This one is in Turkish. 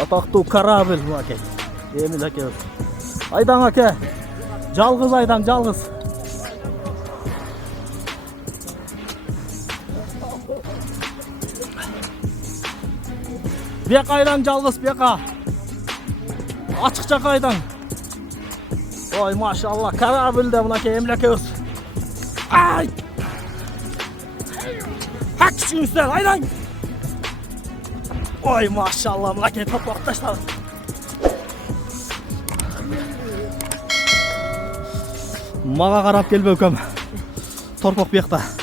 Атақты карабел bu ake. Emil ake. Aydan ake. Жалғыз aydan жалғыз. Bek aydan жалғыз beka. Açıkça aydan. Oy maşallah karabel de bu ake Emil ake öz. Ay. Haksın üstler aydan. Oy maşallah mülake toprak taşlar. Mağa qarab kelbe öküm. Torpaq buyaqta.